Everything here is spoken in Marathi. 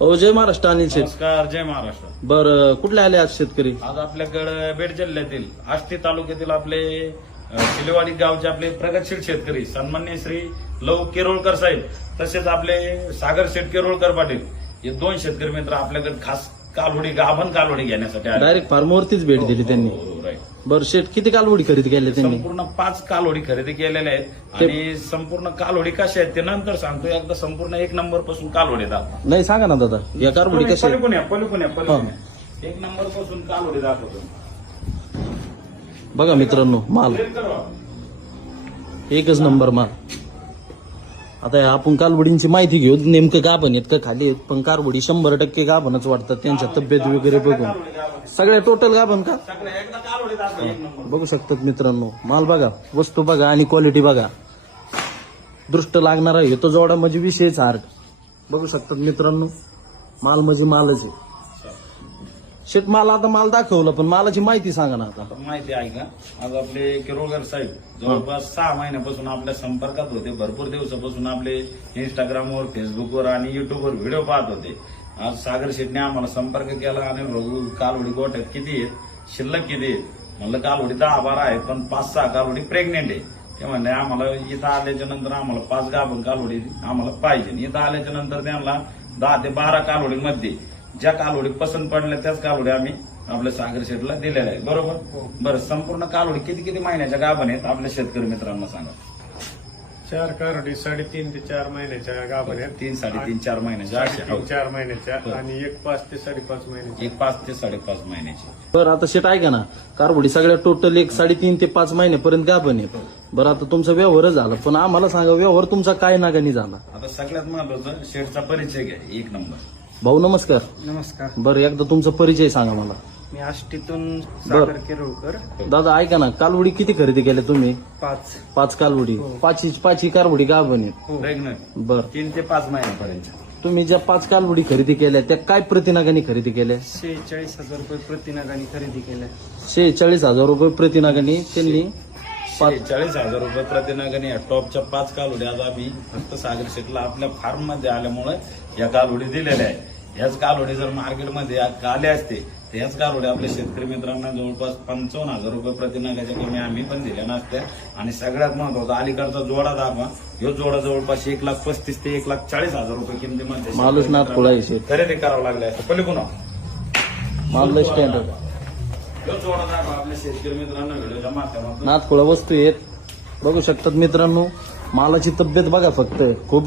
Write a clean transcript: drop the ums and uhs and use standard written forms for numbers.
हो, जय महाराष्ट्र अनिल शेठ. नमस्कार, जय महाराष्ट्र. बरं, कुठले आले आज शेतकरी? आज आपल्याकडे बीड जिल्ह्यातील आष्टी तालुक्यातील आपले शिलेवाडी गावचे आपले प्रगतशील शेतकरी सन्माननीय श्री लव केरोळकर साहेब तसेच आपले सागर शेठ केरोळकर पाटील हे दोन शेतकरी मित्र आपल्याकडे खास कालवडी गाभण कालवडी घेण्यासाठी आले. डायरेक्ट फार्मवरतीच भेट दिली त्यांनी. हो, right. बरं शेठ, किती कालवडी खरेदी केल्या त्यांनी? संपूर्ण 5 कालवडी खरेदी केलेल्या आहेत आणि संपूर्ण कालवडी कशा आहेत ते नंतर सांगतो. एकदा संपूर्ण 1 नंबर पासून कालवडी दाखवतो. नाही, सांगा ना दादा, या कालवडी कशा आहेत? पलीकडून 1 नंबर पासून कालवडी दाखवतो. बघा मित्रांनो, माल एकच नंबर माल. आता आपण कालवडींची माहिती घेऊ. नेमकं गाभण आहेत का खाली आहेत, पण कालवडी 100% गाभणच वाटतात त्यांच्या तब्येत वगैरे बघून. सगळ्या टोटल गाभण का? एकदा कालवडी दाखव 1 नंबर. बघू शकतात मित्रांनो, माल बघा, वस्तू बघा आणि क्वालिटी बघा. दृष्ट लागणारा हे तो जोडा म्हणजे विषयच हार्ड. बघू शकतात मित्रांनो, माल म्हणजे मालच आहे. शेट, माल आता माल दाखवला, पण मालाची माहिती सांगा ना आता. आता माहिती आहे का? आज आपले केरोळकर साहेब जवळपास 6 महिन्यापासून आपल्या संपर्कात होते. भरपूर दिवसापासून आपले इंस्टाग्रामवर, फेसबुकवर आणि युट्यूबवर व्हिडिओ पाहत होते. आज सागर शेठने आम्हाला संपर्क केला आणि बघू कालवडी गोठ्यात किती आहेत, शिल्लक किती आहेत. म्हणलं कालवडी 10-12 आहेत, पण 5-6 कालवडी प्रेग्नेंट आहे. ते म्हणले आम्हाला इथं आल्याच्या नंतर आम्हाला 5 गाभण कालवडी आम्हाला पाहिजे. इथं आल्याच्या नंतर त्यांना 10 ते 12 कालवडीमध्ये ज्या कालवडी पसंत पडल्या त्याच कालवडी आम्ही आपल्या सागर शेठला दिलेल्या आहे. बरोबर. बरं, संपूर्ण कालवडी किती किती महिन्याच्या गाभण आहेत आपल्या शेतकरी मित्रांना सांगा. 4 कालवडी 3.5 ते 4 महिन्याच्या गाभण आहेत. 3, 3.5, 4 महिन्याच्या अशा. 4 महिन्याच्या आणि 1 5 ते 5.5 महिन्याची. 1 5 ते 5.5 महिन्याची. बरं, आता शेट ऐका ना, कारवडी सगळ्या टोटल 1 3.5 ते 5 महिन्यापर्यंत गाभण आहे. बरं, आता तुमचा व्यवहारच झाला, पण आम्हाला सांगा व्यवहार तुमचा काय नागानी झाला? आता सगळ्यात महत्वाचं शेठचा परिचय घ्या. 1 नंबर. भाऊ नमस्कार. नमस्कार. बरं, एकदा तुमचा परिचय सांगा मला. मी आष्टीतून सागर केरोळकर. दादा ऐका ना, कालवडी किती खरेदी केल्या तुम्ही? 5. 5 कालवडी. हो. पाचही कारवडी गाभण आहे. हो. प्रेग्नंट. बरं, 3 ते 5 महिन्यापर्यंत. तुम्ही ज्या 5 कालवडी खरेदी केल्या त्या काय प्रतिनागाने खरेदी केल्या? 46,000 रुपये प्रतिनगाने खरेदी केल्या. 46,000 रुपये प्रतिनागाने त्यांनी 46,000 रुपये प्रतिनगाने या टॉपच्या 5 कालवडी आज आम्ही फक्त सागर शेठला आपल्या फार्म मध्ये आल्यामुळे या कालवडी दिलेल्या आहेत. याच कालवडी जर मार्केटमध्ये आल्या असते तर याच कालवडी आपल्या शेतकरी मित्रांना जवळपास 55,000 रुपये प्रतिनगाच्या कमी आम्ही पण दिल्या नसत्या. आणि सगळ्यात महत्वाचा अलीकडचा जोडा दाखवा. ह्यो जोडा जवळपास 1,35,000 ते 1,40,000 रुपये किमतीमध्ये मालूच नाथ खोळायचे. खरेदी करावं लागले असं. पलीकडून माल स्टँडर्ड ह्यो जोडा दाखवा आपल्या शेतकरी मित्रांना व्हिडिओच्या माध्यमातून. नाथ खोळा वस्तू आहेत. बघू शकतात मित्रांनो, मालाची तब्येत बघा फक्त. खूप